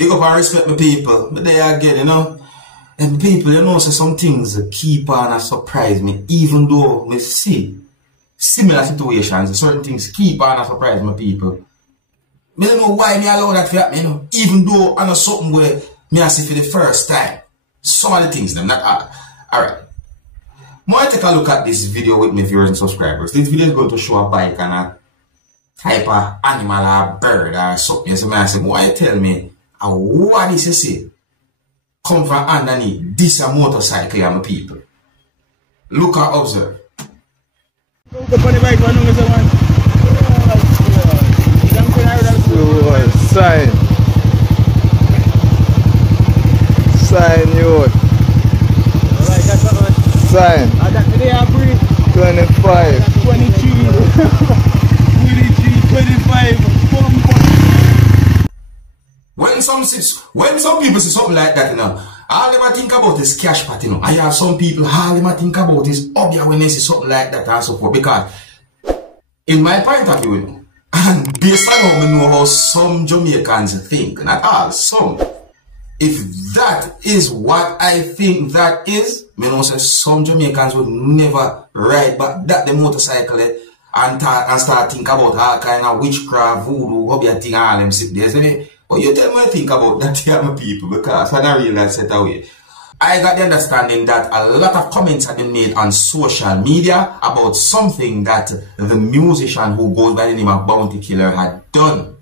big up and respect my people. But there again, you know. And people, you know, so some things keep on and surprise me, even though me see similar situations, certain things keep on and surprise my people. I don't know why me allow that to happen, you know, even though I know something where me I see for the first time. Some of the things, them not hard. Alright. Now take a look at this video with my viewers and subscribers. This video is going to show a bike and a type of animal or bird or something. So I say, why you tell me what is you see? Come from underneath this a motorcycle and my people. Look and observe. Sign. Sign you. Sign. 25. 23. 25. When some people see something like that, you know, all them think about is cash pot, you know. I have some people, all them think about is obvious when they see something like that and so forth. Because, in my point of view, you know, and based on how I know how some Jamaicans think, not all, some. If that is what I think that is, I know say some Jamaicans would never ride back that the motorcycle and start think about all kind of witchcraft, voodoo, hobby thing, all them sit there. See? But you tell me think about that here, my people, because I don't realize it away. I got the understanding that a lot of comments have been made on social media about something that the musician who goes by the name of Bounty Killer had done.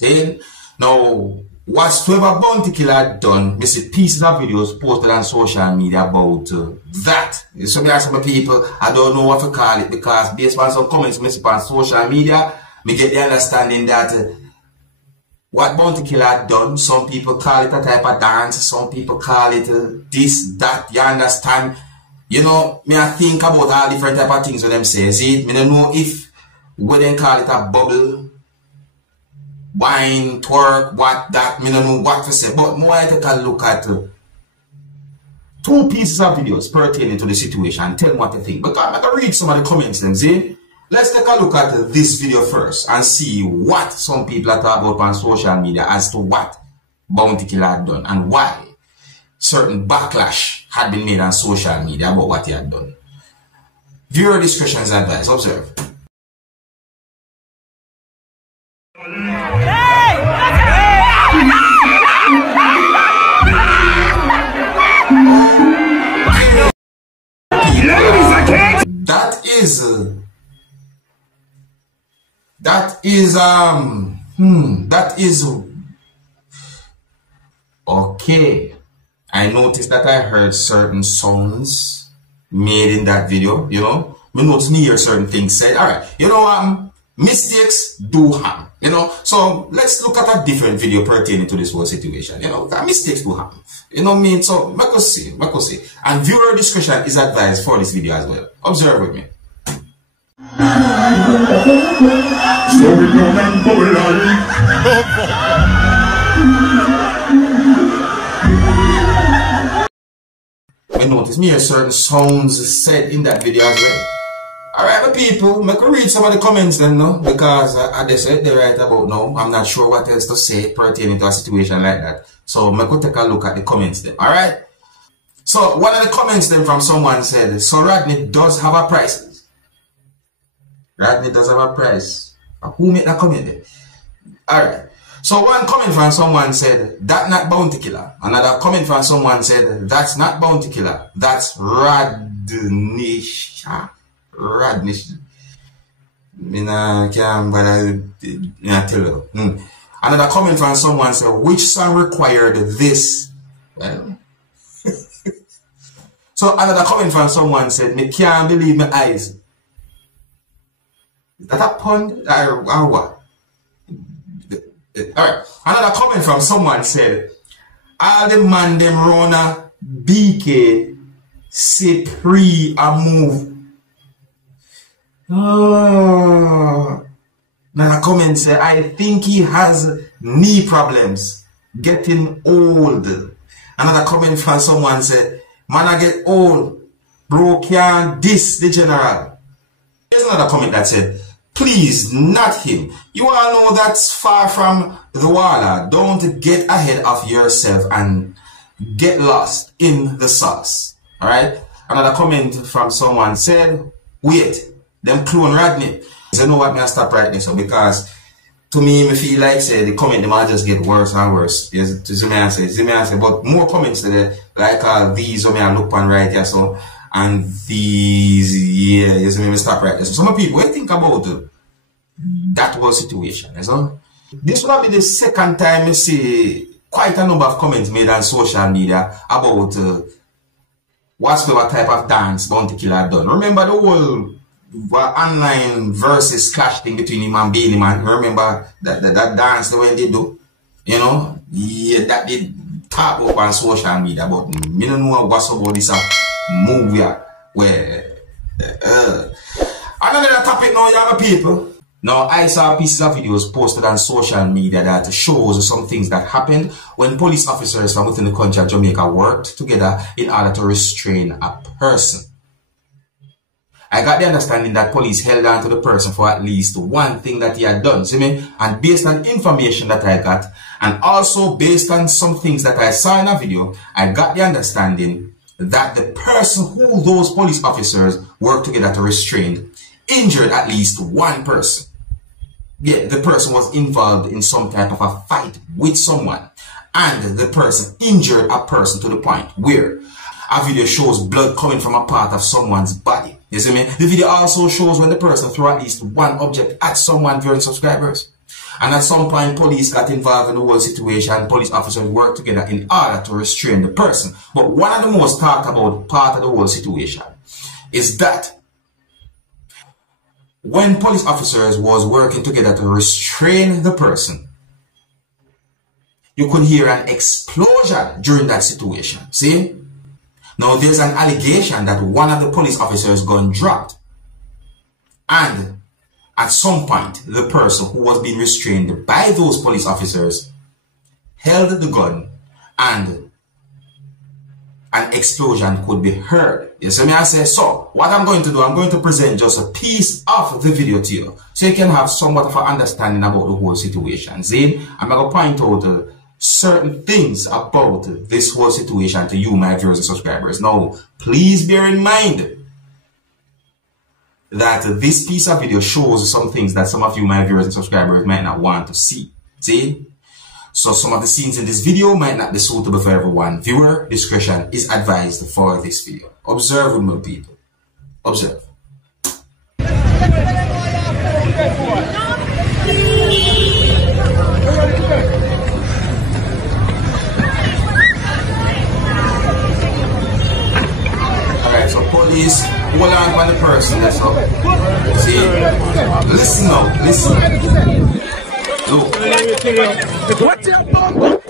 Okay? Now, whatsoever Bounty Killer had done, we see pieces of videos posted on social media about that. So, some people, I don't know what to call it, because based on some comments I see on social media, we get the understanding that what Bounty Killer had done, some people call it a type of dance, some people call it this, that, you understand? You know, me I think about all different type of things what them say. See, me don't know if we then call it a bubble, wine, twerk, what that, me don't know what to say. But more I take a look at two pieces of videos pertaining to the situation and tell me what you think. Because I'm going to read some of the comments then, see? Let's take a look at this video first and see what some people are talking about on social media as to what Bounty Killer had done and why certain backlash had been made on social media about what he had done. Viewer discretion is advised. Observe. That is okay. I noticed that I heard certain sounds made in that video, you know. Me notice me hear certain things said. Alright, you know, mistakes do happen, you know. So let's look at a different video pertaining to this whole situation. You know, mistakes do happen. You know what I mean? So make us see. And viewer discretion is advised for this video as well. Observe with me. I notice me hear certain sounds said in that video as well. Alright, my people, I can read some of the comments then, no? Because as they said, they're right about now. I'm not sure what else to say pertaining to a situation like that. So I could take a look at the comments then. Alright? So one of the comments then from someone said, so Rodney does have a price. Rodney does have a price. Who made that comment then? Alright. So one comment from someone said, that not Bounty Killer. Another comment from someone said, that's not Bounty Killer. That's Radnish. Radnish. I can't tell you. Another comment from someone said, which song required this? Well, so another comment from someone said, me can't believe my eyes. Is that a pun or what? Alright. Another comment from someone said, all the man them run a BK say pre a move. Oh. Another comment said, I think he has knee problems. Getting old. Another comment from someone said, man I get old. Bro can't diss the general. There's another comment that said, Please, not him. You all know that's far from the walla. Don't get ahead of yourself and get lost in the sauce. Alright? Another comment from someone said, wait, them clone Rodney. So you know what, me I stop right there, so because to me, I feel like say the comment them might just get worse and worse. Yes, to me I say, but more comments today, like these me I look on right here, so and these, yeah, you see me stop right there. So some people, what do you think about that whole situation? You know? This will be the second time I see quite a number of comments made on social media about whatsoever type of dance Bounty Killer done. Remember the whole online versus clash thing between him and Bailey, man. Remember that dance the way they do? You know? Yeah, that did tap up on social media, but me don't know what's about this movie where another topic now, young people. Now, I saw pieces of videos posted on social media that shows some things that happened when police officers from within the country of Jamaica worked together in order to restrain a person. I got the understanding that police held on to the person for at least one thing that he had done, see me? And based on information that I got, and also based on some things that I saw in a video, I got the understanding that the person who those police officers worked together to restrain injured at least one person. Yeah, the person was involved in some type of a fight with someone, and the person injured a person to the point where a video shows blood coming from a part of someone's body. You see me? The video also shows when the person threw at least one object at someone during subscribers. And at some point, police got involved in the whole situation. Police officers worked together in order to restrain the person. But one of the most talked about part of the whole situation is that when police officers was working together to restrain the person, you could hear an explosion during that situation. See? Now there's an allegation that one of the police officers' gun dropped. And at some point, the person who was being restrained by those police officers held the gun and an explosion could be heard. You see me? I say, so what I'm going to do, I'm going to present just a piece of the video to you so you can have somewhat of an understanding about the whole situation. See, I'm going to point out certain things about this whole situation to you, my viewers and subscribers. Now, please bear in mind that this piece of video shows some things that some of you, my viewers and subscribers, might not want to see. See? So some of the scenes in this video might not be suitable for everyone. Viewer discretion is advised for this video. Observe with me, people. Observe. Alright, so police hold on by the person, that's all. See? Listen now, listen. Look. What's your bomb?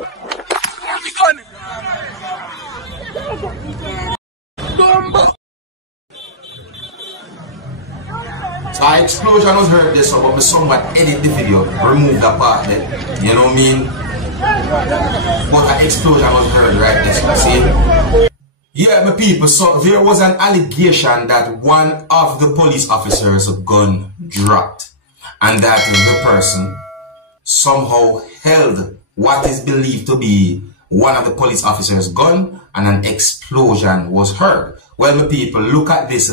So an explosion was heard there, so but somewhat edit the video, remove that part there. You know what I mean? But an explosion was heard right there, so see? Yeah, my people, so there was an allegation that one of the police officers' gun dropped, and that the person somehow held what is believed to be one of the police officers' gun, and an explosion was heard. Well, my people, look at this.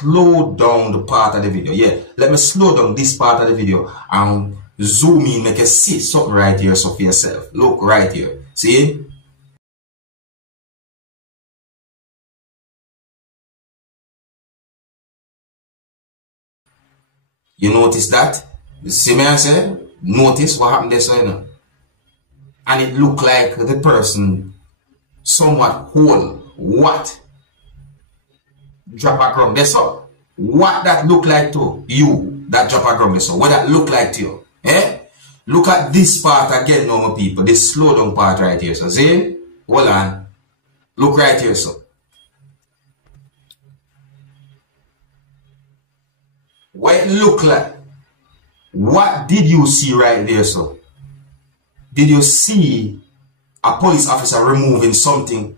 Slow down the part of the video. Yeah, let me slow down this part of the video and zoom in, make you see something right here, so for yourself. Look right here. See? You notice that? You see me I say? Notice what happened there, so you know. And it looked like the person somewhat whole. What? Drop a ground there, so. What that look like to you, that drop a ground there, so. What that look like to you? Eh? Look at this part again, normal people. This slow down part right here, so. See? Hold on. Look right here, so. What it look like? What did you see right there, sir? Did you see a police officer removing something?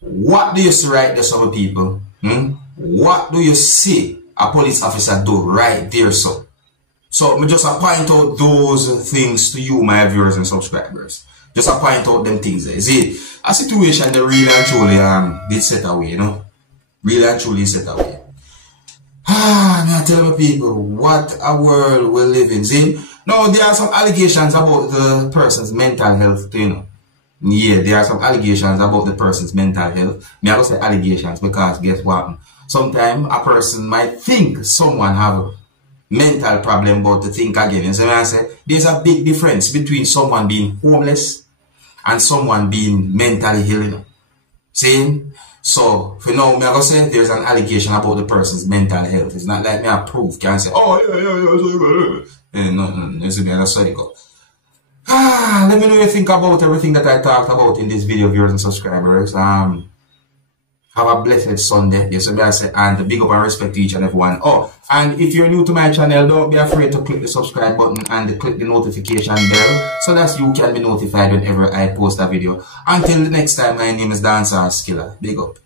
What do you see right there, some people? What do you see a police officer do right there, sir? So me just point out those things to you, my viewers and subscribers. Just point out them things there. See, a situation that really and truly did set away, you know. Really and truly set away. I tell my people, what a world we live in. See, now there are some allegations about the person's mental health, you know. Yeah, there are some allegations about the person's mental health. Me I don't say allegations because guess what? Sometimes a person might think someone have a mental problem, but to think again. And so I say there's a big difference between someone being homeless and someone being mentally ill. You know. See? So for now, me I go say there's an allegation about the person's mental health. It's not like me I prove can say, oh yeah. No, it's me I say go. Let me know what you think about everything that I talked about in this video, viewers and subscribers. Have a blessed Sunday. Yes, so I say, and big up and respect to each and everyone. Oh, and if you're new to my channel, don't be afraid to click the subscribe button and click the notification bell so that you can be notified whenever I post a video. Until the next time, my name is Dancehall Skilla. Big up.